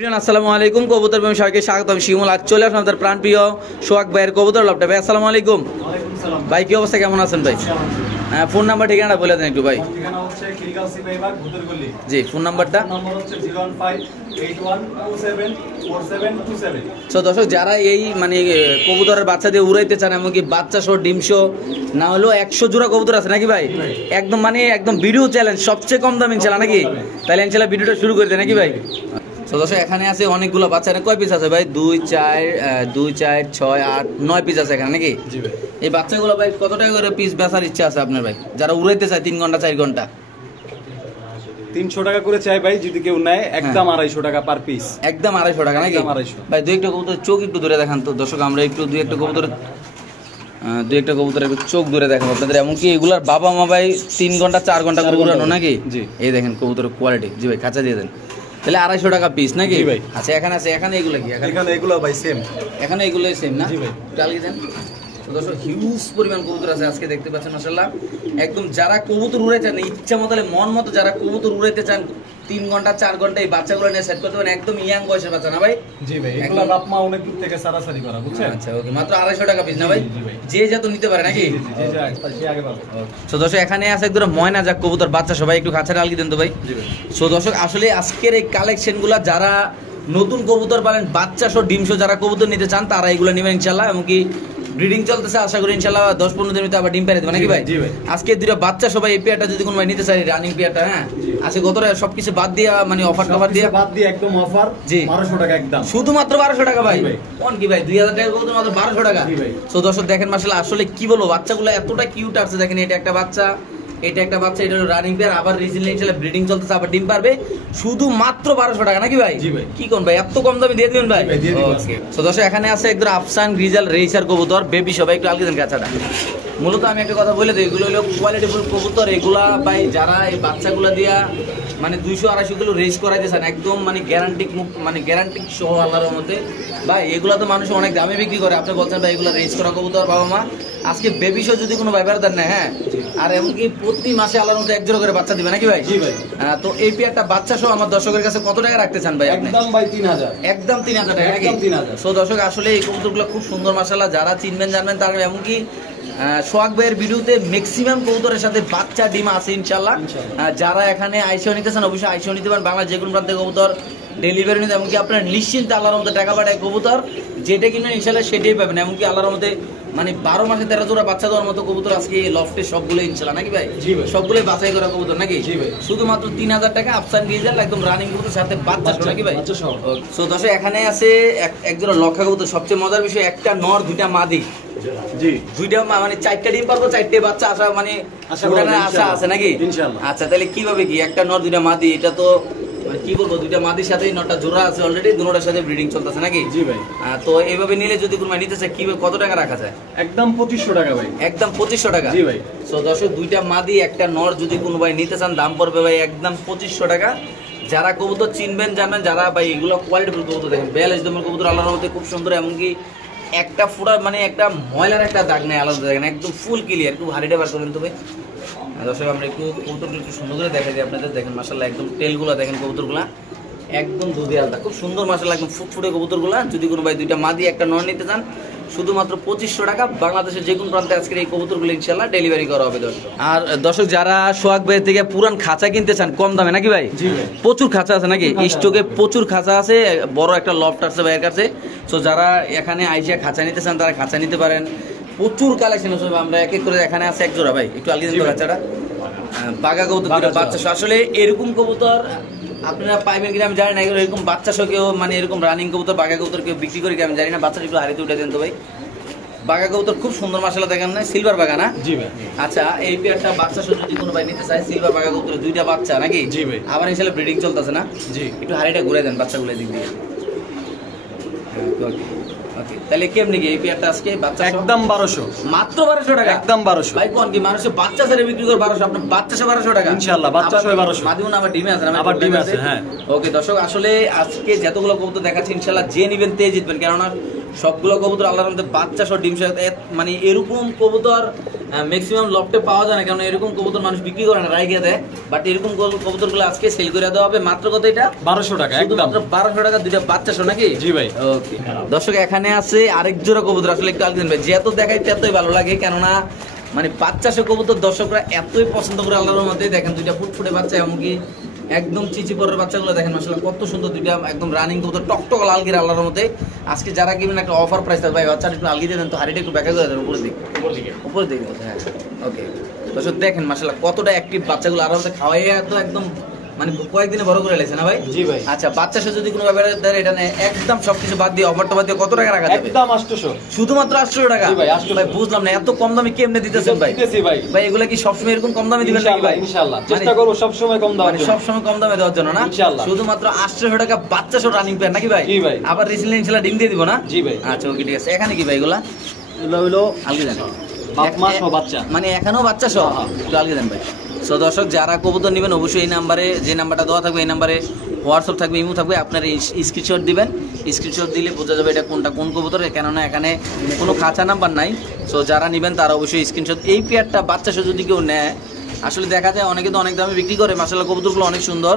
আসসালামু আলাইকুম কবুতর প্রেমী সবাইকে স্বাগতম। শিমুল আজ চলে আসলাম আপনাদের প্রাণপ্রিয় সোহাগ ভাইয়ের কবুতর লবটা। ভাই আসসালামু আলাইকুম। ভাই কি অবস্থা, কেমন আছেন ভাই? হ্যাঁ, ফোন নাম্বার ঠিকানা বলে দেন একটু ভাই। জি, ফোন নাম্বারটা। তো দর্শক, যারা এই মানে কবুতরের বাচ্চা দিয়ে উড়াইতে চান, এমনকি বাচ্চা সহ ডিম সহ না হলেও 100 জোড়া কবুতর আছে নাকি ভাই? একদম মানে একদম ভিডিও চ্যালেঞ্জ, সবচেয়ে কম দাম ইনশাআল্লাহ নাকি? তাহলে ইনশাআল্লাহ ভিডিওটা শুরু করে দেন নাকি ভাই? তো দর্শক, এখানে আছে অনেকগুলো বাচ্চা। কয় পিস আছে ভাই? 2 4 6 8 9 পিস আছে এখানে নাকি? এই বাচ্চাগুলো ভাই কত টাকা করে পিস বেচার ইচ্ছা আছে আপনার ভাই, যারা উড়াইতে চায় 3 ঘন্টা 4 ঘন্টা? 300 টাকা করে চাই ভাই, যদি কেউ নেয় একদম 250 টাকা পার পিস। একদম 250 টাকা নাকি ভাই? দুই একটা কবুতর চোখ একটু ধরে দেখান তো দর্শক, আমরা একটু দুই একটা কবুতরের চোখ ধরে দেখাবো আপনাদের। এমনকি এগুলার বাবা মা ভাই 3 ঘন্টা 4 ঘন্টা করে উড়ানো নাকি? এই দেখেন কবুতরের কোয়ালিটি। জি ভাই, খাঁচা দিয়ে দেন। তাহলে 250 টাকা পিস নাকি ভাই? আচ্ছা, এখানে আছে, এখানে এগুলো কি? এখানে এগুলো ভাই সেম, এখানে এগুলোই সেম না? জি ভাই, ডালিয়ে দেন। তো দর্শক, হিউজ পরিমাণ কবুতর আছে আজকে, দেখতে পাচ্ছেন মাশাআল্লাহ। একদম যারা কবুতর উড়াইতে চান ইচ্ছা মতো, মন মতো যারা কবুতর উড়াইতে চান 3 ঘন্টা 4 ঘন্টা এই বাচ্চাগুলো নিয়ে সেট করতে পারেন। একদম ইয়াং বয়সের বাচ্চা না ভাই? জি ভাই, এগুলো বাপ মা অনেক দূর থেকে সারাসারি করা, বুঝছেন? আচ্ছা, ওকে, মাত্র 250 টাকা পিস না ভাই? যে যা তো নিতে পারে নাকি? জি যা সে আগে পাবে। তো দর্শক, এখানে আছে একদম ময়না যাক কবুতর বাচ্চা, সবাই একটু খাঁচাটা আলগি দেন তো ভাই। জি ভাই। সো দর্শক, আসলে আজকের এই কালেকশনগুলো যারা নতুন কবুতর পালেন বাচ্চা সহ ডিম সহ যারা কবুতর নিতে চান তারা এগুলো নেবেন ইনশাআল্লাহ। এমনকি ব্রিডিং চলতেছে, আশা করি ইনশাআল্লাহ 10-15 দিনের ভিতরে আবার ডিম পেরে দেবে নাকি ভাই? আজকে দুটো বাচ্চা সবাই এই পেয়ারটা যদি কোনো ভাই নিতে চাই, রানিং পেয়ারটা, হ্যাঁ আজকে কত টাকা সবকিছু বাদ দিয়ে মানে অফার কভার দিয়ে বাদ দিয়ে একদম অফার। জি, 1200 টাকা একদম, শুধুমাত্র 1200 টাকা ভাই। কোন কি ভাই, 2000 টাকা কবুতর মাত্র 1200 টাকা। সো দর্শক দেখেন মাশাআল্লাহ, আসলে কি বলবো, বাচ্চাগুলো এতটা কিউট আছে। দেখেন, এটা একটা বাচ্চা, এটা একটা বাচ্চা, এটা রানিং পেয়ার, আবার রিসেন্টলি ইনশাআল্লাহ ব্রিডিং চলতেছে, আবার ডিম পারবে। শুধু মাত্র 1200 টাকা নাকি ভাই? জি ভাই। কি কোন ভাই, এত কম দামে দিয়ে দিবেন ভাই? ওকে। সো দর্শক, এখানে আছে একদম আফসান গ্রিজাল রেসার কবুতর বেবি, সবাই একটু আলগি দেন কাছাটা। মূলত আমি একটা কথা বলে দিই, এগুলো হলো কোয়ালিটিফুল কবুতর। এগুলা ভাই যারা এই বাচ্চাগুলা দিয়া মানে 200-250 কিলো রেস করাইতে চান, একদম মানে গ্যারান্টি সহ আল্লাহর রহমতে ভাই, এগুলা তো মানুষ অনেক দামে বিক্রি করে। আপনি বলছেন ভাই এগুলো রেস করা কবুতর বাবা মা, আজকে বেবি শো যদি কোনো ভাইবার দেন না, হ্যাঁ, আর এমনকি প্রতি মাসে আল্লাহর মধ্যে 1 জোড়া করে বাচ্চা দিবে নাকি ভাই? জি ভাই। তো এই পেয়ারটা বাচ্চা সহ আমার দর্শকের কাছে কত টাকা রাখতে চান ভাই আপনি? একদম ভাই 3000, একদম 3000 টাকা নাকি? 3000। সো দর্শক, আসলে এই কবুতরগুলো খুব সুন্দর মাশাআল্লাহ, যারা চিনবেন জানবেন তারা। এমনকি সোহাগ ভাইয়ের ভিডিওতে ম্যাক্সিমাম কবুতরের সাথে বাচ্চা ডিম আছে ইনশাআল্লাহ। যারা এখানে আইসিও নিতে চান অবশ্যই আইসিও নিতে পারেন, বাংলা যে কোনো প্রান্তে কবুতর ডেলিভারি নিতে। এমনকি আপনার নিশ্চিন্তে আল্লাহর মধ্যে টাকা পাঠায় কবুতর যেটা কিনবেন ইনশাআল্লাহ সেটাই পাবেন। এমনকি আল্লাহর মধ্যে মানে 12 মাসে 13 জোড়া বাচ্চা দেওয়ার মতো কবুতর আজকে লফটে সবগুলো ইনশাআল্লাহ নাকি ভাই? জি ভাই, সবগুলোই বাছাই করা কবুতর নাকি? জি ভাই। শুধুমাত্র 3000 টাকা আফসান গিজাল একদম রানিং কবুতর সাথে বাচ্চা নাকি ভাই? বাচ্চা সহ। সো দর্শক, এখানে আছে এক জোড়া লক্ষা কবুতর। সবচেয়ে মজার বিষয়, একটা নর দুইটা মাদি। জি, দুইটা মানে 4টা ডিম পারবো, 4টে বাচ্চা আসা মানে আশা আছে নাকি ইনশাআল্লাহ? আচ্ছা, তাহলে কিভাবে কি একটা নর দুইটা মাদি, এটা তো কি বলবো, দুইটা মাদির সাথে নটা জোড়া আছে অলরেডি, দুটোটার সাথে ব্রিডিং চলতেছে নাকি? জি ভাই। তো এইভাবে নিলে যদি কোনো নিতে চায় কিভাবে কত টাকা রাখা যায়? একদম 2500 টাকা ভাই। একদম 2500 টাকা? জি ভাই। সো দর্শক, দুইটা মাদি একটা নর যদি কোনো ভাই নিতে চান দাম পড়বে ভাই একদম 2500 টাকা। যারা কবুতর চিনবেন জানবেন, যারা ভাই এগুলো কোয়ালিটিফুল কবুতর, দেখেন 42 দমের কবুতর আল্লাহর মধ্যে খুব সুন্দর। এমনকি একটা ফুটা মানে একটা ময়লার একটা দাগ নেই আলাদা, দেখেন একদম ফুল ক্লিয়ার। একটু হাড়িটা বার করবেন তো ভাই দর্শক, আমরা একটু কবুতরগুলো একটু সুন্দর করে দেখাই দিই আপনাদের। দেখেন মাশাআল্লাহ, একদম টেলগুলো দেখেন কবুতরগুলা একদম দুধে আলাদা, খুব সুন্দর মাশাআল্লাহ, একদম ফুটফুটে কবুতরগুলা। যদি কোনো ভাই দুইটা মাদি একটা নর নিতে চান শুধুমাত্র 2500 টাকা, বাংলাদেশের যে কোনো প্রান্তে আজকের এই কবুতরগুলো ইনশাআল্লাহ ডেলিভারি করা হবে দর্শক। আর দর্শক, যারা সোহাগ ভাই থেকে পুরান খাঁচা কিনতে চান কম দামে নাকি ভাই? জি ভাই, প্রচুর খাঁচা আছে নাকি? স্টকে প্রচুর খাঁচা আছে, বড় একটা লফট আছে ভাইয়ের কাছে। সো যারা এখানে আইসা খাঁচা নিতে চান তারা খাঁচা নিতে পারেন, প্রচুর কালেকশন আছে। আমরা এক এক করে, এখানে আছে এক জোড়া ভাই, একটু আলগি দেন তো খাঁচাটা। বাঘা কবুতর বাচ্চা, আসলে এরকম কবুতর আপনারা পাইবেন কিনা আমি জানি না। এরকম বাচ্চা সহ কেউ মানে এরকম রানিং কবুতর বাঘা কবুতর কেউ বিক্রি করে কি আমি জানি না। বাচ্চাটা একটু হারিতে উঠে দেন তো ভাই। বাঘা কবুতর খুব সুন্দর মাশাআল্লাহ, দেখেন না সিলভার বাঘা না? জি ভাই। আচ্ছা, এই পেয়ারটা বাচ্চা সহ যদি কোনো ভাই নিতে চায়, সিলভার বাঘা কবুতর দুইটা বাচ্চা নাকি? জি ভাই। আবার ইনশাআল্লাহ ব্রিডিং চলতেছে না? জি। একটু হারিটা ঘুরে দেন বাচ্চাগুলো দিক দিয়ে। ওকে, তাহলে কেমনি কি এই পেয়ারটা আজকে বাচ্চা একদম 1200, মাত্র 1200 টাকা? একদম 1200 ভাই। কোন কি মানুষ বাচ্চা ছেড়ে বিক্রি করে 1200, আপনি বাচ্চা সহ 1200 টাকা ইনশাআল্লাহ? বাচ্চা সহ 1200, মাদিমুন আবার ডিমে আছে না? আবার ডিমে আছে, হ্যাঁ। ওকে দর্শক, আসলে আজকে যতগুলো কবুতর দেখাচ্ছি ইনশাআল্লাহ যে নিবেন তে জিতবেন, কেননা সবগুলো কবুতর আল্লাহর রহমতে বাচ্চা সহ ডিম সহ, মানে এরকম কবুতর ম্যাক্সিমাম লফটে পাওয়া যায় না, কারণ এরকম কবুতর মানুষ বিক্রি করে না, রাইখে দেয়। বাট এরকম কবুতরগুলো আজকে সেল করে দেওয়া হবে মাত্র কত এটা? 1200 টাকা একদম। শুধুমাত্র 1200 টাকা, দুইটা বাচ্চা শো নাকি? জি ভাই। ওকে দর্শক, এখানে আছে আরেক জোড়া কবুতর। আসলে একটু আলগিন ভাই, যত দেখাই ততই ভালো লাগে, কেননা মানে বাচ্চা শো কবুতর দর্শকরা এতই পছন্দ করে আল্লাহর মধ্যে। দেখেন দুইটা ফুটফুটে বাচ্চা, এমনকি একদম চিচি পরের বাচ্চাগুলো দেখেন মাশাআল্লাহ কত সুন্দর, দুইটা একদম রানিং কবুতর, টকটক লাল গিরা আল্লাহর মধ্যে। আজকে যারা কিনবেন একটা অফার প্রাইস থাকবে ভাই, বাচ্চাটা একটু আলগি দেন তো, হাড়িটা একটু ব্যাকা করে দেন উপরের দিকে, উপরের দিকে। হ্যাঁ ওকে দর্শক দেখেন মাশাআল্লাহ কতটা অ্যাক্টিভ বাচ্চাগুলো, আরামসে খাওয়াইয়া তো একদম মানে কয়েকদিনে বড় করে লেছে না ভাই? জি ভাই। আচ্ছা বাচ্চা সে যদি কোনো ব্যাপারে দেন, এটা নেই একদম সবকিছু বাদ দিয়ে, অফারটা বাদ দিয়ে কত টাকা রাখা যাবে? একদম 800। শুধুমাত্র 800 টাকা? জি ভাই, 800 ভাই বুঝলাম না এত কম দামে কেমনে দিতেছেন ভাই? দিতেছি ভাই। ভাই এগুলা কি সবসময় এরকম কম দামে দিবেন নাকি ভাই? ইনশাআল্লাহ চেষ্টা করব সব সময় কম দামে, মানে সব সময় কম দামে দেওয়ার জন্য না? ইনশাআল্লাহ। শুধুমাত্র 800 টাকা বাচ্চা সহ রানিং প্যান নাকি ভাই? জি ভাই। আবার রিসেন্টলি ইনশাআল্লাহ ডিম দিয়ে দিব না? জি ভাই। আচ্ছা ওকে ঠিক আছে। এখানে কি ভাই এগুলা? এগুলো হলো আলগি দেন, বাপ মা সহ বাচ্চা। মানে এখানেও বাচ্চা সহ? একটু আলগি দেন ভাই। সো দর্শক যারা কবুতর নেবেন অবশ্যই এই নাম্বারে, যে নাম্বারটা দেওয়া থাকবে এই নাম্বারে হোয়াটসঅ্যাপ থাকবে, ইমো থাকবে, আপনার স্ক্রিনশট দিবেন। স্ক্রিনশট দিলে বোঝা যাবে এটা কোনটা কোন কবুতর, কেননা এখানে কোনো খাঁচা নাম্বার নাই। সো যারা নেবেন তারা অবশ্যই স্ক্রিনশট। এই পেয়ারটা বাচ্চা সহ যদি কেউ নেয়, আসলে দেখা যায় অনেকে তো অনেক দামে বিক্রি করে, মাশাআল্লাহ কবুতরগুলো অনেক সুন্দর,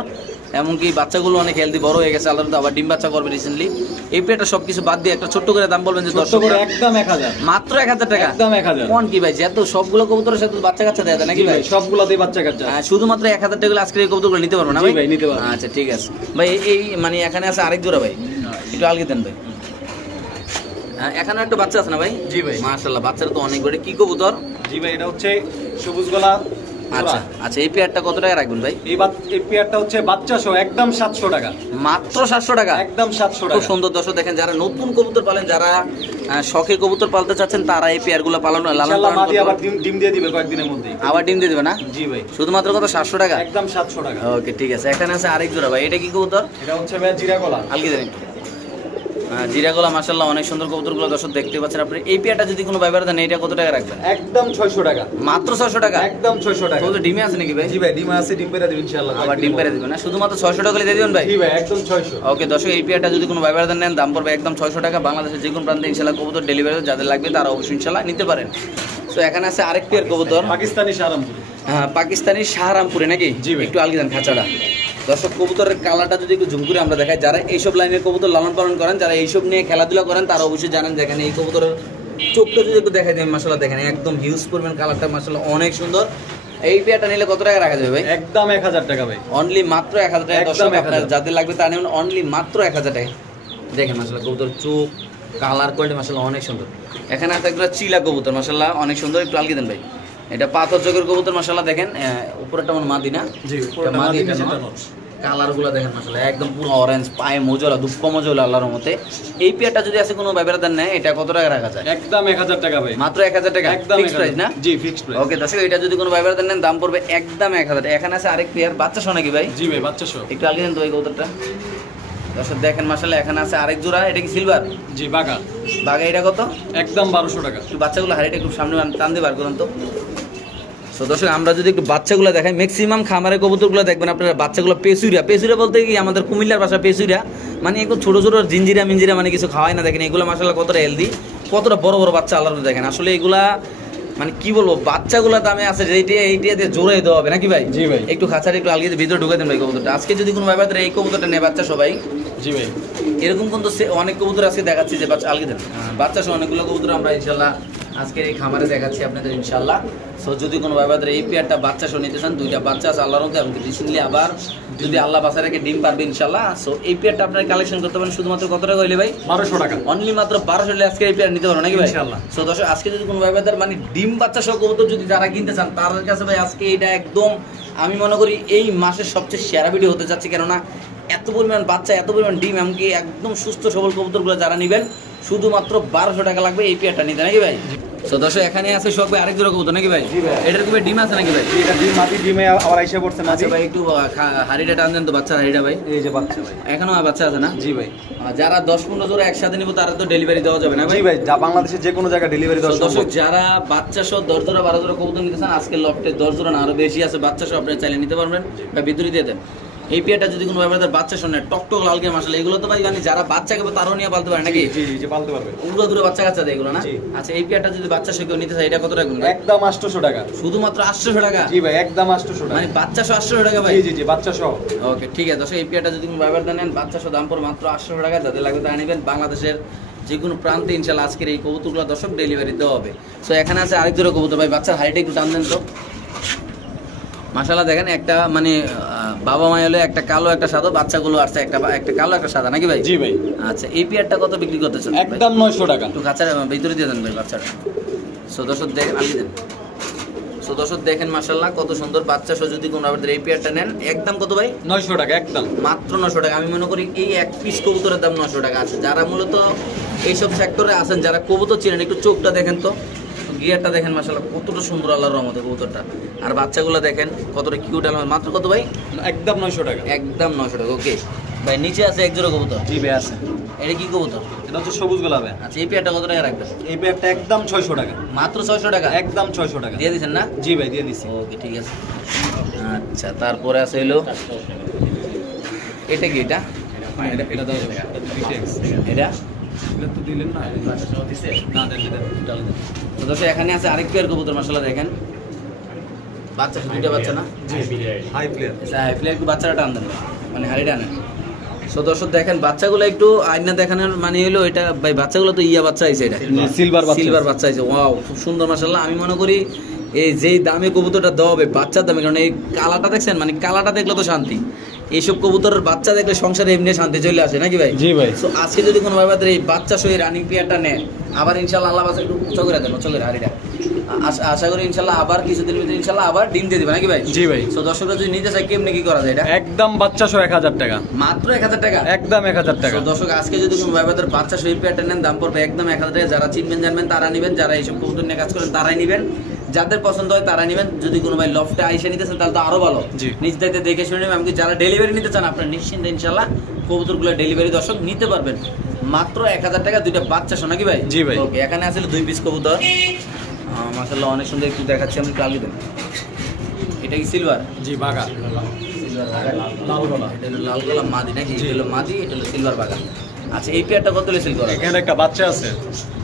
এমনকি বাচ্চাগুলো অনেক হেলদি বড় হয়ে গেছে আল্লাহর, আবার ডিম বাচ্চা করবে রিসেন্টলি। এই পেয়ারটা সবকিছু বাদ দিয়ে একটা ছোট্ট করে দাম বলবেন যে দর্শক করে একদম 1000, মাত্র 1000 টাকা? একদম 1000। কোন কি ভাই, যেহেতু সবগুলো কবুতরের সাথে বাচ্চা কাচ্চা দেয় নাকি ভাই? সবগুলোতেই বাচ্চা কাচ্চা। শুধুমাত্র 1000 টাকা আজকে এই কবুতরগুলো নিতে পারবো না জি ভাই? ভাই, নিতে পারবো। আচ্ছা ঠিক আছে ভাই। এই মানে এখানে আছে আরেক জোড়া ভাই, একটু আলগি দেন ভাই। এখানে একটা বাচ্চা আছে না ভাই? জি ভাই। মাশাআল্লাহ বাচ্চারা তো অনেক বড়, কি কবুতর? জি ভাই, এটা হচ্ছে সবুজ গলা। আচ্ছা আচ্ছা, এই পেয়ারটা কত টাকা রাখবেন ভাই? এই পেয়ারটা হচ্ছে বাচ্চা সহ একদম 700 টাকা। মাত্র 700 টাকা? একদম 700 টাকা। খুব সুন্দর দর্শক দেখেন, যারা নতুন কবুতর পালেন, যারা শখে কবুতর পালতে চাচ্ছেন, তারা এই পেয়ারগুলো লালন ইনশাআল্লাহ পালন মাদি করতে আবার ডিম দিয়ে দিবে কয়েকদিনের মধ্যে। আবার ডিম দিয়ে দিবে না? জি ভাই। শুধুমাত্র কত 700 টাকা? একদম 700 টাকা। ওকে ঠিক আছে। এখানে আছে আরেক জোড়া ভাই, এটা কি কবুতর? এটা হচ্ছে ভাই জিরা গলা। আলগি দেন একটু। জিরাগোলা মাশাআল্লাহ অনেক সুন্দর কবুতরগুলো দর্শক দেখতে পাচ্ছেন আপনি। এই পেয়ারটা যদি কোনো ব্যাপারে দেন, এটা কত টাকা রাখবেন? একদম 600 টাকা। মাত্র 600 টাকা? একদম 600 টাকা। তো ডিমে আছে নাকি ভাই? জি ভাই, ডিম আছে, ডিম পেরে দিবেন ইনশাআল্লাহ। আবার ডিম পেরে দিবেন না? শুধুমাত্র 600 টাকা দিয়ে দিবেন ভাই? জি ভাই, একদম 600। ওকে দর্শক, এই পেয়ারটা যদি কোনো ব্যাপারে দেন নেন, দাম পড়বে একদম 600 টাকা। বাংলাদেশের যে কোনো প্রান্তে ইনশাআল্লাহ কবুতর ডেলিভারি, যাদের লাগবে তারা অবশ্যই ইনশাআল্লাহ নিতে পারেন। তো এখানে আছে আরেক পেয়ার কবুতর, পাকিস্তানি সারামপুর। হ্যাঁ পাকিস্তানি শাহরামপুরে নাকি? জি ভাই। একটু আলগি দেন খাঁচাটা। দর্শক কবুতরের কালারটা যদি একটু ঝুম করে আমরা দেখাই, যারা এইসব লাইনের কবুতর লালন পালন করেন, যারা এইসব নিয়ে খেলাধুলা করেন, তারা অবশ্যই জানেন। দেখেন এই কবুতরের চোখটা যদি একটু দেখাই দেন, মাশাআল্লাহ দেখেন একদম হিউজ পরিমাণ কালারটা, মাশাআল্লাহ অনেক সুন্দর। এই পেয়ারটা নিলে কত টাকা রাখা যাবে ভাই? একদম 1000 টাকা ভাই। অনলি মাত্র 1000 টাকা। একদম দর্শক 1000 আপনার যাদের লাগবে তা নেবেন অনলি মাত্র 1000 টাকা। দেখেন মাশাআল্লাহ কবুতর চোখ কালার কোয়ালিটি মাশাআল্লাহ অনেক সুন্দর। এখানে আছে একটা চিলা কবুতর, মাশাআল্লাহ অনেক সুন্দর, একটু আলগি দেন ভাই। এটা পাথর চোখের কবুতর, মাশাআল্লাহ দেখেন উপরেরটা মন মাদি না? জি, এটা মাদি, এটা নর। কালারগুলো দেখেন মাশাআল্লাহ একদম পুরো অরেঞ্জ, পায়ে মজলা, দুপ্পা মজলা আল্লাহর মতে। এই পেয়ারটা যদি আছে কোনো ব্যাপারে দেন না, এটা কত টাকা রাখা যায়? একদম 1000 টাকা ভাই। মাত্র 1000 টাকা? একদম ফিক্সড প্রাইস না? জি, ফিক্সড প্রাইস। ওকে দর্শক, এটা যদি কোনো ব্যাপারে দেন দাম পড়বে একদম 1000 টাকা। এখানে আছে আরেক পেয়ার বাচ্চা শোনা কি ভাই? জি ভাই, বাচ্চা সহ। একটু আলগি দেন তো এই কবুতরটা। দর্শক দেখেন মাশাআল্লাহ এখানে আছে আরেক জোড়া, এটা কি সিলভার? জি, বাগা। বাঘা, এটা কত? একদম 1200 টাকা। একটু বাচ্চাগুলো হারিটা একটু সামনে টান দিয়ে বার করুন তো। সো দর্শক আমরা যদি একটু বাচ্চাগুলো দেখাই, ম্যাক্সিমাম খামারের কবুতরগুলো দেখবেন আপনারা বাচ্চাগুলো পেসুরিয়া বলতে কি আমাদের কুমিল্লার ভাষা পেসুরিয়া, মানে একটু ছোট ছোট জিঞ্জিরা মিঞ্জিরা, মানে কিছু খাওয়ায় না। দেখেন এগুলো মাশাআল্লাহ কতটা হেলদি, কতটা বড় বড় বাচ্চা আল্লাহর দেখেন। আসলে এগুলা মানে কি বলবো, বাচ্চাগুলো দামে আছে যে এইটা দিয়ে জোরে দেওয়া হবে নাকি ভাই? জি ভাই। একটু খাঁচার একটু আলগিয়ে ভিতরে ঢুকে দেন ভাই কবুতরটা। আজকে যদি কোনো ব্যাপারে এই কবুতরটা নেয় বাচ্চা সবাই, জি ভাই, এরকম কিন্তু অনেক কবুতর আজকে দেখাচ্ছি যে বাচ্চা আলগি দেন, বাচ্চা সহ অনেকগুলো কবুতর আমরা ইনশাল্লাহ আজকের এই খামারে দেখাচ্ছি আপনাদের ইনশাল্লাহ। সো যদি কোনো ব্যাপারে এই পেয়ারটা বাচ্চা সহ নিতে চান, দুইটা বাচ্চা আছে আল্লাহর মধ্যে, এবং রিসেন্টলি আবার যদি আল্লাহ বাসা রেখে ডিম পারবে ইনশাল্লাহ। সো এই পেয়ারটা আপনারা কালেকশন করতে পারেন শুধুমাত্র কত টাকা হইলে ভাই? 1200 টাকা। অনলি মাত্র 1200 হলে আজকে এই পেয়ার নিতে পারো নাকি ভাই? ইনশাআল্লাহ। সো দর্শক আজকে যদি কোনো ব্যাপারে মানে ডিম বাচ্চা সহ কবুতর যদি যারা কিনতে চান, তাদের কাছে ভাই আজকে এটা একদম আমি মনে করি এই মাসের সবচেয়ে সেরা ভিডিও হতে যাচ্ছে, কেননা এত পরিমাণ বাচ্চা, এত পরিমাণ ডিম, এমনকি একদম সুস্থ সবল কবুতরগুলো যারা নেবেন শুধুমাত্র 1200 টাকা লাগবে এই পেয়ারটা নিতে নাকি ভাই? তো দর্শক এখানে আছে শখ ভাই আরেক জোড়া কবুতর নাকি ভাই? জি ভাই। এটার খুবই ডিম আছে নাকি ভাই? এটা ডিম মাটি ডিমে আবার আইসা পড়ছে মাটি। আচ্ছা ভাই একটু হাড়িটা টান দেন তো, বাচ্চার হাড়িটা ভাই। এই যে বাচ্চা ভাই, এখনো বাচ্চা আছে না? জি ভাই। যারা 10-15 জোড়া একসাথে নিব তারা তো ডেলিভারি দেওয়া যাবে না ভাই? জি ভাই, যা বাংলাদেশের যে কোনো জায়গায় ডেলিভারি দেওয়া দর্শক সম্ভব। যারা বাচ্চা সহ 10 জোড়া 12 জোড়া কবুতর নিতে চান, আজকে লফটে 10 জোড়া না আরো বেশি আছে বাচ্চা সহ, আপনারা চাইলে নিতে পারবেন বা ভিতরে দিয়ে দেন। এই পেয়ারটা যদি কোনো ব্যাপারে বাচ্চা শোনে টকটক লালকে মাসাল এগুলো তো ভাই মানে যারা বাচ্চা খাবে তারাও নিয়ে পালতে পারে নাকি? জি জি পালতে পারবে। উড়ো দূরে বাচ্চা কাচ্চা দেয় এগুলো না? জি। আচ্ছা এই পেয়ারটা যদি বাচ্চা সে কেউ নিতে চায় এটা কত রাখবেন? একদম 800 টাকা। শুধুমাত্র 800 টাকা? জি ভাই একদম 800 টাকা। মানে বাচ্চা সহ 800 টাকা ভাই? জি জি জি বাচ্চা সহ। ওকে ঠিক আছে দর্শক এই পেয়ারটা যদি কোনো ব্যাপার নেন বাচ্চা সহ দাম পড়ে মাত্র 800 টাকা। যাদের লাগবে তারা নেবেন। বাংলাদেশের যে কোনো প্রান্তে ইনশাআল্লাহ আজকের এই কবুতরগুলো দর্শক ডেলিভারি দেওয়া হবে। সো এখানে আছে আরেক জোড়া কবুতর ভাই, বাচ্চার হাইটে একটু টান দেন তো। মাশাআল্লাহ দেখেন একটা মানে বাবা মা হলো একটা কালো একটা সাদা, বাচ্চাগুলো আসছে একটা কালো একটা সাদা নাকি ভাই? জি ভাই। আচ্ছা এই পেয়ারটা কত বিক্রি করতেছেন? একদম 900 টাকা। একটু কাছাড় ভিতরে দিয়ে দেন ভাই বাচ্চাটা। সো দর্শক দেখেন আমি দেন। সো দর্শক দেখেন মাশাআল্লাহ কত সুন্দর বাচ্চা সহ যদি কোনো আপনাদের এই পেয়ারটা নেন একদম কত ভাই? 900 টাকা একদম। মাত্র 900 টাকা। আমি মনে করি এই এক পিস কবুতরের দাম 900 টাকা আছে। যারা মূলত এইসব সেক্টরে আছেন যারা কবুতর চিনেন একটু চোখটা দেখেন তো, গিয়ারটা দেখেন মাশাআল্লাহ কতটা সুন্দর আল্লাহর রহমতে কবুতরটা। আর বাচ্চাগুলো দেখেন কতটা কিউট। আলহামদুলিল্লাহ মাত্র কত ভাই? একদম 900 টাকা। একদম 900 টাকা। ওকে ভাই নিচে আছে এক জোড়া কবুতর। জি ভাই আছে। এটা কি কবুতর? এটা হচ্ছে সবুজ গোলাপে। আচ্ছা এই পেয়ারটা কত টাকা রাখবেন? এই পেয়ারটা একদম 600 টাকা। মাত্র 600 টাকা? একদম 600 টাকা। দিয়ে দিচ্ছেন না? জি ভাই দিয়ে দিছি। ওকে ঠিক আছে। আচ্ছা তারপরে আছে হলো এটা কি? এটা এটা এটা দাও। এটা এটা তো দিলেন না। না দেন। তো দর্শক এখানে আছে আরেক পেয়ার কবুতর মাশাআল্লাহ দেখেন বাচ্চা দুইটা বাচ্চা না? জি হাই প্লেয়ার। আচ্ছা হাই প্লেয়ার একটু বাচ্চাটা টান দেন মানে হাড়ি টানেন। সো দর্শক দেখেন বাচ্চাগুলো একটু আয়না দেখানোর মানে হলো এটা ভাই বাচ্চাগুলো তো ইয়া বাচ্চা আইছে, এটা সিলভার বাচ্চা আইছে। ওয়াও খুব সুন্দর মাশাআল্লাহ। আমি মনে করি এই যেই দামে কবুতরটা দেওয়া হবে বাচ্চার দামে, কারণ এই কালাটা দেখছেন মানে কালাটা দেখলে তো শান্তি। এইসব কবুতরের বাচ্চা দেখলে সংসারে এমনি শান্তি চলে আসে নাকি ভাই? জি ভাই। সো আজকে যদি কোনো ভাবে এই বাচ্চা সহ রানিং পেয়ারটা নেন আবার ইনশাআল্লাহ আল্লাহ বাচ্চা একটু উঁচা করে দেন, উঁচা করে হাড়িটা। আশা করি ইনশাআল্লাহ আবার কিছুদিন ভিতরে ইনশাআল্লাহ আবার ডিম দিয়ে দিবে নাকি ভাই? জি ভাই। সো দর্শকরা যদি নিতে চায় কেমনে কি করা যায় এটা? একদম বাচ্চা সহ 1000 টাকা। মাত্র 1000 টাকা? একদম 1000 টাকা। তো দর্শক আজকে যদি কোনো ভাবে বাচ্চা সহ পেয়ারটা নেন দাম পড়বে একদম 1000 টাকা। যারা চিনবেন জানবেন তারা নেবেন, যারা এইসব কবুতর নিয়ে কাজ করেন তারাই নেবেন, যাদের পছন্দ হয় তারা নেবেন। যদি কোনো ভাই লফটে আইসা নিতেছেন তাহলে তো আরো ভালো, নিজ দায়িত্বে দেখে শুনে নেবেন। এমনকি যারা ডেলিভারি নিতে চান আপনারা নিশ্চিন্তে ইনশাআল্লাহ কবুতরগুলো ডেলিভারি দর্শক নিতে পারবেন মাত্র 1000 টাকা দুইটা বাচ্চা শোনা কি ভাই? জি ভাই। ওকে এখানে আসলে 2 পিস কবুতর মাশাআল্লাহ অনেক সুন্দর একটু দেখাচ্ছি আমি, কালি দেন। এটা কি সিলভার? জি বাগা। সিলভার বাগা লাল গলা। এটা হলো লাল গলা মাদি নাকি? এটা হলো মাদি, এটা হলো সিলভার বাগা। আচ্ছা এই পেয়ারটা কত সেল করা? এখানে একটা বাচ্চা আছে।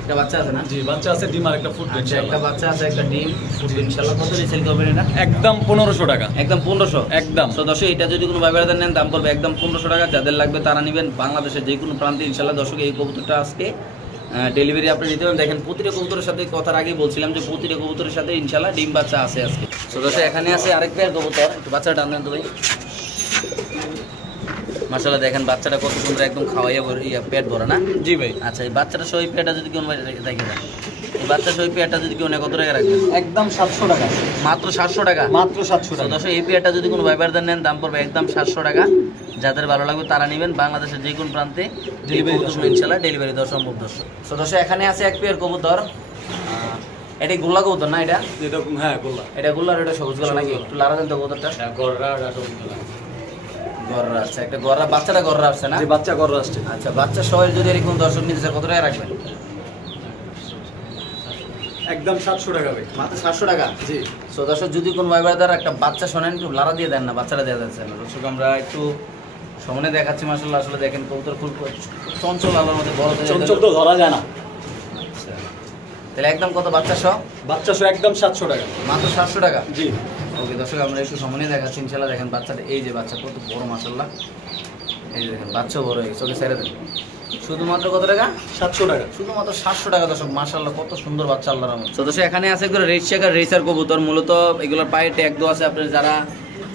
একটা বাচ্চা আছে না? জি বাচ্চা আছে, ডিম আর একটা ফুটবে আচ্ছা ইনশাআল্লাহ। একটা বাচ্চা আছে একটা ডিম ফুটবে ইনশাআল্লাহ। কত সেল করবেন এটা? একদম 1500 টাকা। একদম 1500? একদম। তো দর্শক এটা যদি কোনো ভাই বেড়াদার নেন দাম পড়বে একদম 1500 টাকা। যাদের লাগবে তারা নেবেন। বাংলাদেশের যে কোনো প্রান্তে ইনশাআল্লাহ দর্শক এই কবুতরটা আজকে ডেলিভারি আপনি নিতে পারেন। দেখেন প্রতিটা কবুতরের সাথে কথার আগেই বলছিলাম যে প্রতিটা কবুতরের সাথে ইনশাআল্লাহ ডিম বাচ্চা আছে আজকে। তো দর্শক এখানে আছে আরেক পেয়ার কবুতর, একটু বাচ্চাটা টান দেন তো ভাই। মাশাআল্লাহ দেখেন বাচ্চাটা কত সুন্দর একদম খাওয়াইয়া পেট ভরা না? জি ভাই। আচ্ছা এই বাচ্চাটা সহ পেয়ারটা যদি কেউ দেখে দেন এই বাচ্চা সহ পেয়ারটা যদি কেউ নেয় কত টাকা রাখবেন? একদম 700 টাকা। মাত্র 700 টাকা? মাত্র 700 টাকা। দর্শক এই পেয়ারটা যদি কোনো ভাইবারদার নেন দাম পড়বে একদম 700 টাকা। যাদের ভালো লাগবে তারা নেবেন। বাংলাদেশের যে কোনো প্রান্তে ইনশাআল্লাহ ডেলিভারি দেওয়া সম্ভব দর্শক। তো দর্শক এখানে আছে এক পেয়ার কবুতর, এটা গোল্লা কবুতর না? এটা এরকম হ্যাঁ গোল্লা। এটা গোল্লা আর এটা সবুজ গলা নাকি? একটু লারা দেন তো কবুতরটা। গররা আর সবুজ গোল্লা। গররা আছে একটা গররা, বাচ্চাটা গররা আসছে না? যে বাচ্চা গররা আসছে। আচ্ছা বাচ্চা সহ যদি এরকম দর্শক নিতে চায় কত টাকা রাখবেন? একদম 700 টাকা ভাই। মাত্র 700 টাকা? জি। সো দর্শক যদি কোনো ভাইবারদার একটা বাচ্চা শোনেন একটু লারা দিয়ে দেন না, বাচ্চাটা দেওয়া যাচ্ছে না দর্শক। আমরা একটু সামনে দেখাচ্ছি মাশাআল্লাহ। আসলে দেখেন কবুতর খুব চঞ্চল আলোর মধ্যে বড় চঞ্চল তো ধরা যায় না। আচ্ছা তাহলে একদম কত বাচ্চা সহ? বাচ্চা সহ একদম 700 টাকা। মাত্র 700 টাকা? জি। ওকে দর্শক আমরা একটু সামনে দেখাচ্ছি ইনশাআল্লাহ। দেখেন বাচ্চাটা, এই যে বাচ্চা কত বড় মাশাআল্লাহ। এই যে দেখেন বাচ্চা বড় হয়ে গেছে। ওকে ছেড়ে দেন। শুধুমাত্র কত টাকা? 700 টাকা। শুধুমাত্র 700 টাকা দর্শক। মাশাআল্লাহ কত সুন্দর বাচ্চা আল্লাহর রহমতে। তো দর্শক এখানে আছে একদম রেড শেকার রেসার কবুতর। মূলত এগুলোর পায়ে ট্যাগ দেওয়া আছে। আপনারা যারা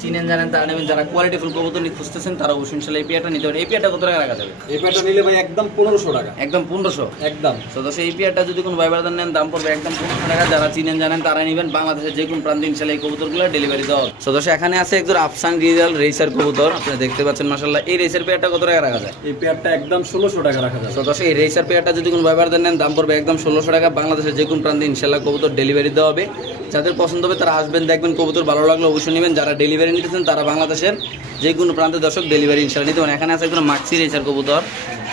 চিনেন জানেন তারা নেবেন, যারা কোয়ালিটি ফুল কবুতর নিয়ে খুঁজতেছেন তারা অবশ্যই ইনশাআল্লাহ এই পেয়ারটা নিতে পারেন। এই পেয়ারটা কত টাকা রাখা যাবে? এই পেয়ারটা নিলে ভাই একদম 1500 টাকা। একদম 1500? একদম। তো দর্শক এই পেয়ারটা যদি কোনো ভাই ব্রাদার নেন দাম পড়বে একদম 1500 টাকা। যারা চিনেন জানেন তারা নেবেন। বাংলাদেশের যে কোনো প্রান্তে ইনশাআল্লাহ এই কবুতরগুলো ডেলিভারি দেওয়া হবে। তো দর্শক এখানে আছে একজন আফসান রিজাল রেসার কবুতর, আপনারা দেখতে পাচ্ছেন মাশাআল্লাহ। এই রেসার পেয়ারটা কত টাকা রাখা যায়? এই পেয়ারটা একদম 1600 টাকা রাখা যায়। তো দর্শক এই রেসার পেয়ারটা যদি কোনো ভাই ব্রাদার নেন দাম পড়বে একদম 1600 টাকা। বাংলাদেশের যে কোনো প্রান্তে ইনশাআল্লাহ কবুতর ডেলিভারি দেওয়া হবে। যাদের পছন্দ হবে তারা আসবেন, দেখবেন কবুতর ভালো লাগলে অবশ্যই নেবেন। যারা ডেলিভারি নিতেছেন তারা বাংলাদেশের যে কোনো প্রান্তে দর্শক ডেলিভারি ইনশাআল্লাহ নিতে পারেন। এখানে আছে একজন মাক্সি রেসার কবুতর,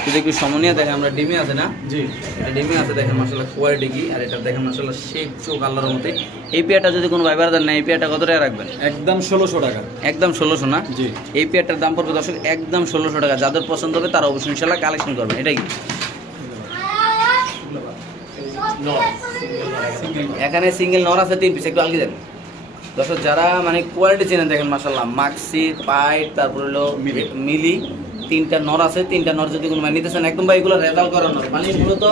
যদি একটু সমনীয় দেখেন, আমরা ডিমে আছে না, জি এটা ডিমে আছে দেখেন মাশাআল্লাহ কোয়ালিটি কি, আর এটা দেখেন মাশাআল্লাহ শেপ চোখ আল্লাহর মতে। এই পেয়ারটা যদি কোনো ভাই বারাদার নেয়, এই পেয়ারটা কত টাকা রাখবেন? একদম 1600 টাকা। একদম 1600 না? জি। এই পেয়ারটার দাম পড়বে দর্শক একদম 1600 টাকা। যাদের পছন্দ হবে তারা অবশ্যই ইনশাআল্লাহ কালেকশন করবেন। এটা কি এখানে সিঙ্গেল নর আছে 3 পিস, একটু আলগি দেন দর্শক। যারা মানে কোয়ালিটি চেনেন দেখেন মাশাআল্লাহ, মাক্সি পাইট, তারপর হলো মিলি, 3টা নর আছে। 3টা নর যদি কোনো মানে নিতে চান একদম ভাই এগুলো রেজাল্ট করা নর, মানে এগুলো তো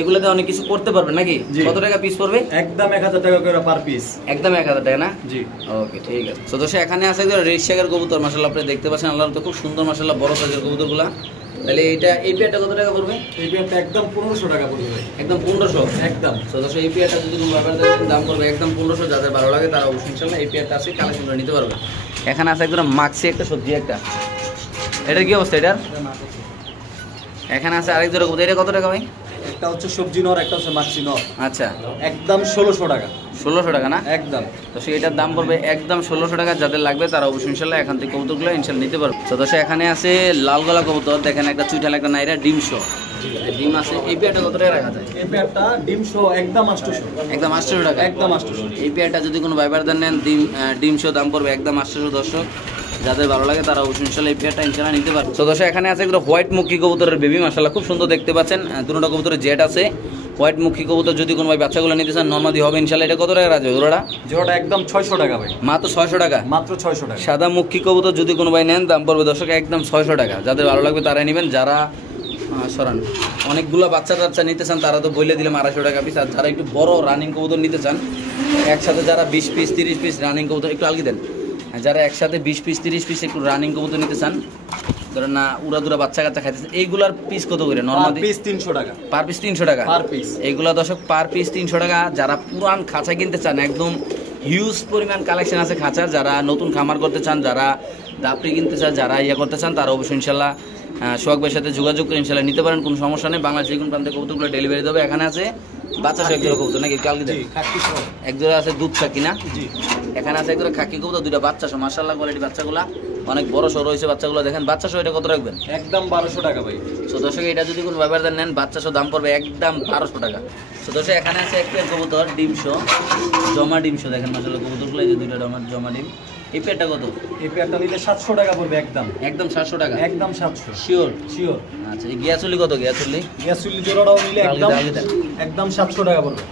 এগুলোতে অনেক কিছু করতে পারবেন নাকি? জি। কত টাকা পিস পড়বে? একদম 1000 টাকা করে পার পিস। একদম 1000 টাকা না? জি ওকে ঠিক আছে। তো দর্শক এখানে আছে রেড শেগার কবুতর মাশাআল্লাহ, আপনি দেখতে পাচ্ছেন আল্লাহর তো খুব সুন্দর মাশাআল্লাহ বড় সাইজের কবুতরগুলা। তাহলে এইটা এই পেয়ারটা কত টাকা পড়বে? এই পেয়ারটা একদম 1500 টাকা পড়বে ভাই। একদম 1500 একদম। তো দর্শক এই পেয়ারটা যদি কোনো ব্যাপার দাম পড়বে একদম 1500। যাদের ভালো লাগে তারা অবশ্যই ইনশাআল্লাহ এই পেয়ারটা আছে কালেকশন করে নিতে পারবে। এখানে আছে একদম মাক্সি একটা, সবজি একটা। এটা কি অবস্থা এটার? এখানে আছে আরেক জোড়া কবুতর, এটা কত টাকা ভাই? একটা হচ্ছে সবজি নর, একটা হচ্ছে মাছি নর। আচ্ছা একদম 1600 টাকা। 1600 টাকা না? একদম। তো এটার দাম পড়বে একদম 1600 টাকা। যাদের লাগবে তারা অবশ্যই ইনশাআল্লাহ এখান থেকে কবুতরগুলো ইনশাআল্লাহ নিতে পারবে। তো দর্শক এখানে আছে লাল গলা কবুতর, দেখেন একটা চুইঠাল একটা নাইরা ডিম শো ডিম আছে। এই পেয়ারটা কত টাকা রাখা যায়? এই পেয়ারটা ডিম শো একদম 800। একদম 800 টাকা। একদম 800। এই পেয়ারটা যদি কোনো ভাইবারদার নেন ডিম শো দাম পড়বে একদম 800 দর্শক। যাদের ভালো লাগে তারা অবশ্যই ইনশাআল্লাহ এই পেয়ারটা ইনশাআল্লাহ নিতে পারবে। তো দর্শক এখানে আছে একটা হোয়াইট মুখী কবুতরের বেবি মাশাআল্লাহ খুব সুন্দর দেখতে পাচ্ছেন। দুটোটা কবুতরের জেট আছে। হোয়াইট মুখী কবুতর যদি কোনো ভাই বাচ্চাগুলো নিতে চান নরমাদি হবে ইনশাআল্লাহ। এটা কত টাকা রাখবে জোড়াটা? জোড়াটা একদম 600 টাকা ভাই। মাত্র 600 টাকা। মাত্র 600 টাকা। সাদা মুখী কবুতর যদি কোনো ভাই নেন দাম পড়বে দর্শক একদম 600 টাকা। যাদের ভালো লাগবে তারাই নেবেন। যারা সরান অনেকগুলো বাচ্চা টাচ্চা নিতে চান তারা তো বলে দিলাম 250 টাকা পিস। আর যারা একটু বড় রানিং কবুতর নিতে চান একসাথে, যারা 20 পিস 30 পিস রানিং কবুতর, একটু আলগি দেন, যারা একসাথে 20 পিস 30 পিস একটু রানিং কবুতর নিতে চান, ধরেন না উড়াদুরা বাচ্চা কাচ্চা খাইতেছে, এইগুলার পিস কত করে? নরমালি পিস 300 টাকা। পার পিস 300 টাকা পার পিস। এইগুলা দর্শক পার পিস 300 টাকা। যারা পুরান খাঁচা কিনতে চান, একদম হিউজ পরিমাণ কালেকশন আছে খাঁচার, যারা নতুন খামার করতে চান, যারা দাপড়ি কিনতে চান, যারা ইয়ে করতে চান, তারা অবশ্যই ইনশাল্লাহ সোহাগ ভাইয়ের সাথে যোগাযোগ করে ইনশাল্লাহ নিতে পারেন, কোনো সমস্যা নেই। বাংলাদেশ যে কোনো প্রান্তে কবুতরগুলো ডেলিভারি দেবে। এখানে আছে বাচ্চা সহ একজোড়া কবুতর নাকি কালকে দেন, একজোড়া আছে দুধ ছাকি না? এখানে আছে একজোড়া খাকি কবুতর, দুইটা বাচ্চা সহ মাশাআল্লাহ কোয়ালিটি বাচ্চাগুলা অনেক বড় সহ রয়েছে বাচ্চাগুলো। দেখেন বাচ্চা সহ এটা কত রাখবেন? একদম 1200 টাকা ভাই। তো দর্শক এটা যদি কোনো ব্যাপারদার নেন বাচ্চা সহ দাম পড়বে একদম 1200 টাকা। তো দর্শক এখানে আছে এক পেয়ার কবুতর ডিম সহ, জমা ডিম সহ। দেখেন মাশাআল্লাহ কবুতরগুলো এই যে দুইটা জমা ডিম। এই পেয়ারটা কত? এই পেয়ারটা নিলে 700 টাকা পড়বে একদম। একদম 700 টাকা। একদম 700 শিওর? শিওর। আচ্ছা এই গিয়াচুলি কত? গিয়াচুলি জোড়াটাও নিলে একদম 700 টাকা পড়বে।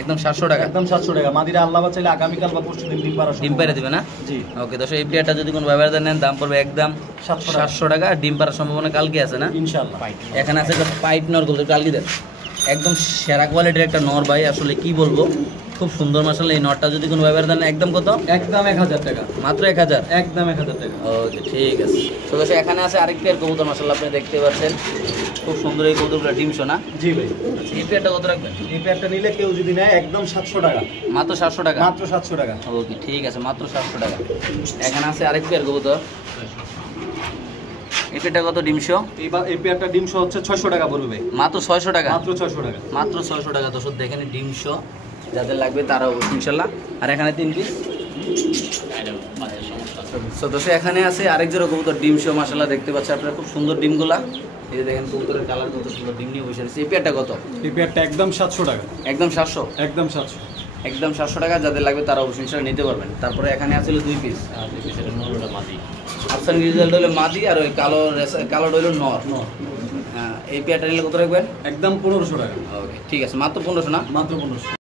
একদম 700 টাকা। একদম 700 টাকা। মাদিরা আল্লাহ চাইলে আগামীকাল বা পরশুদিন ডিম পাড়া ডিম পাড়া দিবে না? জি। ওকে দর্শক এই পেয়ারটা যদি কোনো ব্যবহার নেন দাম পড়বে একদম 700 টাকা। ডিম পাড়ার সম্ভাবনা কালকে আছে না? ইনশাআল্লাহ। এখানে আছে একটা পাইট নর কবুতর, কালকে দেন। একদম সেরা কোয়ালিটির একটা নর ভাই, আসলে কি বলবো খুব সুন্দর মাশাআল্লাহ। এই নরটা যদি কোনো ব্যবহার দেন একদম কত? একদম 1000 টাকা। মাত্র 1000? একদম 1000 টাকা। ওকে ঠিক আছে। তো দর্শক এখানে আছে আরেক পেয়ার কবুতর মাশাআল্লাহ, আপনি দেখতে পাচ্ছেন খুব সুন্দর এই কবুতরগুলো ডিম সোনা। জি ভাই। আচ্ছা এই পেয়ারটা কত রাখবেন? এই পেয়ারটা নিলে কেউ যদি নেয় একদম 700 টাকা। মাত্র 700 টাকা? মাত্র 700 টাকা। ওকে ঠিক আছে, মাত্র 700 টাকা। এখানে আছে আরেক পেয়ার কবুতর, এই পেয়ারটা কত ডিমশো? এই পেয়ারটা ডিমশো হচ্ছে 600 টাকা পড়বে ভাই। মাত্র 600 টাকা? মাত্র 600 টাকা। মাত্র 600 টাকা। তো শুধু দেখেন ডিমশো, যাদের লাগবে তারা অবশ্যই ইনশাল্লাহ। আর এখানে 3 পিস। তো এখানে আছে আরেক জোড়া কবুতর ডিমশো মাশাআল্লাহ, দেখতে পাচ্ছেন আপনারা খুব সুন্দর ডিমগুলা। এই যে দেখেন কবুতরের কালার কত সুন্দর, ডিম নিয়ে বসে আছে। এই পেয়ারটা কত? এই পেয়ারটা একদম 700 টাকা। একদম 700? একদম 700। একদম 700 টাকা। যাদের লাগবে তারা অবশ্যই ইনশাল্লাহ নিতে পারবেন। তারপরে এখানে আছে 2 পিস। আফসান রিজাল্ট হলো মাদি, আর ওই কালো হলো নর। এই পেয়ারটা নিলে কত রাখবেন? একদম 1500 টাকা। ওকে ঠিক আছে, মাত্র 1500 না? মাত্র 1500।